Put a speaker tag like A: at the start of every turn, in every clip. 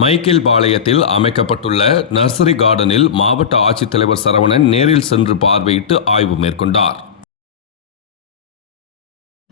A: Michael பாளையத்தில் அமைக்கப்பட்டுள்ள nursery கார்டனில் மாவட்ட ஆட்சித்தலைவர் சரவணன் நேரில் சென்று பார்வையிட்டு ஆய்வு மேற்கொண்டார்.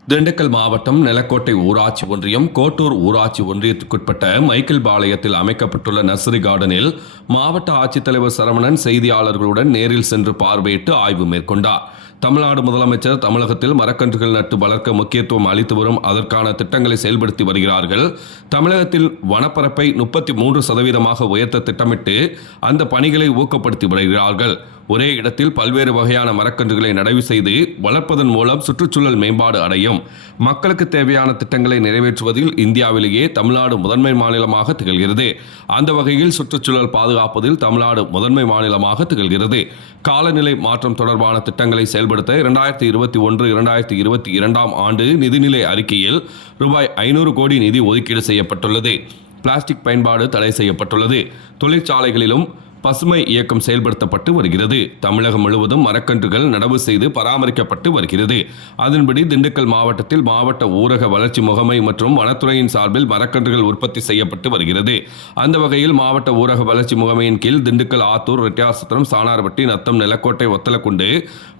A: திண்டுக்கல் மாவட்டம் நிலக்கோட்டை ஊராட்சி ஒன்றியம் கோட்டூர் ஊராட்சி ஒன்றியத்துக்குட்பட்ட மைக்கேல் பாளையத்தில் அமைக்கப்பட்டுள்ள நர்சரி கார்டனில் மாவட்ட ஆட்சித்தலைவர் சரவணன் செய்தியாளர்களுடன் நேரில் சென்று பார்வையிட்டு ஆய்வு மேற்கொண்டார். தமிழ்நாடு முதலமைச்சர் தமிழகத்தில் மரக்கன்றுகள் நட்டு வளர்க்க முக்கியத்துவம் அளித்து வரும் அதற்கான திட்டங்களை செயல்படுத்தி வருகிறார்கள். தமிழகத்தில் வனப்பரப்பை முப்பத்தி மூன்று சதவீதமாக உயர்த்த திட்டமிட்டு அந்த பணிகளை ஊக்கப்படுத்தி வருகிறார்கள். ஒரே இடத்தில் பல்வேறு வகையான மரக்கன்றுகளை நடவு செய்து வளர்ப்பதன் மூலம் சுற்றுச்சூழல் மேம்பாடு அடையும். மக்களுக்கு தேவையான திட்டங்களை நிறைவேற்றுவதில் இந்தியாவிலேயே தமிழ்நாடு முதன்மை மாநிலமாக திகழ்கிறது. அந்த வகையில் சுற்றுச்சூழல் பாதுகாப்பதில் தமிழ்நாடு முதன்மை மாநிலமாக திகழ்கிறது. காலநிலை மாற்றம் தொடர்பான திட்டங்களை செயல்படுத்த இரண்டாயிரத்தி இருபத்தி ஒன்று இரண்டாயிரத்தி இருபத்தி இரண்டாம் ஆண்டு நிதிநிலை அறிக்கையில் ரூபாய் ஐநூறு கோடி நிதி ஒதுக்கீடு செய்யப்பட்டுள்ளது. பிளாஸ்டிக் பயன்பாடு தடை செய்யப்பட்டுள்ளது. தொழிற்சாலைகளிலும் பசுமை இயக்கம் செயல்படுத்தப்பட்டு வருகிறது. தமிழகம் முழுவதும் மரக்கன்றுகள் நடவு செய்து பராமரிக்கப்பட்டு வருகிறது. அதன்படி திண்டுக்கல் மாவட்டத்தில் மாவட்ட ஊரக வளர்ச்சி முகமை மற்றும் வனத்துறையின் சார்பில் மரக்கன்றுகள் உற்பத்தி செய்யப்பட்டு வருகிறது. அந்த வகையில் மாவட்ட ஊரக வளர்ச்சி முகமையின் கீழ் திண்டுக்கல் ஆத்தூர் ரெட்டியாசத்திரம் சாணார்பட்டி நத்தம் நிலக்கோட்டை ஒத்தலக்குண்டு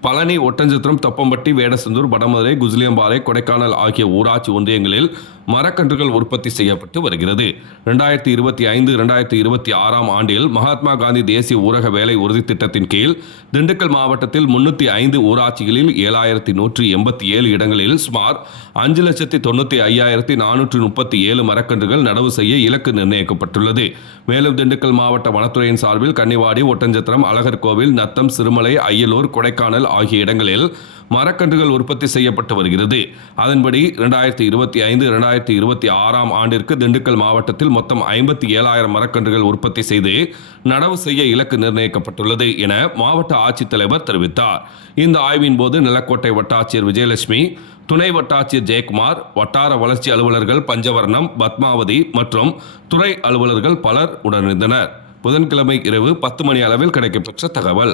A: பழனி ஒட்டஞ்சத்திரம் தொப்பம்பட்டி வேடசந்தூர் வடமதுரை குஜிலியம்பாறை கொடைக்கானல் ஆகிய ஊராட்சி ஒன்றியங்களில் மரக்கன்றுகள் உற்பத்தி செய்யப்பட்டு வருகிறது. ரெண்டாயிரத்தி இருபத்தி ஐந்து இரண்டாயிரத்தி இருபத்தி ஆறாம் ஆண்டில் மகாத்மா காந்தி காந்தி தேசிய ஊரக வேலை உறுதி திட்டத்தின் கீழ் திண்டுக்கல் மாவட்டத்தில் முன்னூற்றி ஐந்து ஊராட்சிகளில் ஏழாயிரத்தி நூற்றி எண்பத்தி ஏழு இடங்களில் சுமார் அஞ்சு லட்சத்தி தொண்ணூற்றி ஐயாயிரத்தி நானூற்றி முப்பத்தி ஏழு மரக்கன்றுகள் நடவு செய்ய இலக்கு நிர்ணயிக்கப்பட்டுள்ளது. மேலும் திண்டுக்கல் மாவட்ட வனத்துறையின் சார்பில் கன்னிவாடி ஒட்டஞ்சத்திரம் அழகர் கோவில் நத்தம் சிறுமலை அய்யலூர் கொடைக்கானல் ஆகிய இடங்களில் மரக்கன்றுகள் உற்பத்தி செய்யப்பட்டு வருகிறது. அதன்படி இரண்டாயிரத்தி இருபத்தி ஐந்து இரண்டாயிரத்தி இருபத்தி ஆறாம் ஆண்டிற்கு திண்டுக்கல் மாவட்டத்தில் மொத்தம் ஐம்பத்தி ஏழாயிரம் மரக்கன்றுகள் உற்பத்தி செய்து நடவு செய்ய இலக்கு நிர்ணயிக்கப்பட்டுள்ளது என மாவட்ட ஆட்சித்தலைவர் தெரிவித்தார். இந்த ஆய்வின் போது நிலக்கோட்டை வட்டாட்சியர் விஜயலட்சுமி துணை வட்டாட்சியர் ஜெயக்குமார் வட்டார வளர்ச்சி அலுவலர்கள் பஞ்சவர்ணம் பத்மாவதி மற்றும் துறை அலுவலர்கள் பலர் உடனிருந்தனர். புதன்கிழமை இரவு பத்து மணி அளவில் கிடைக்கப்பெற்ற தகவல்.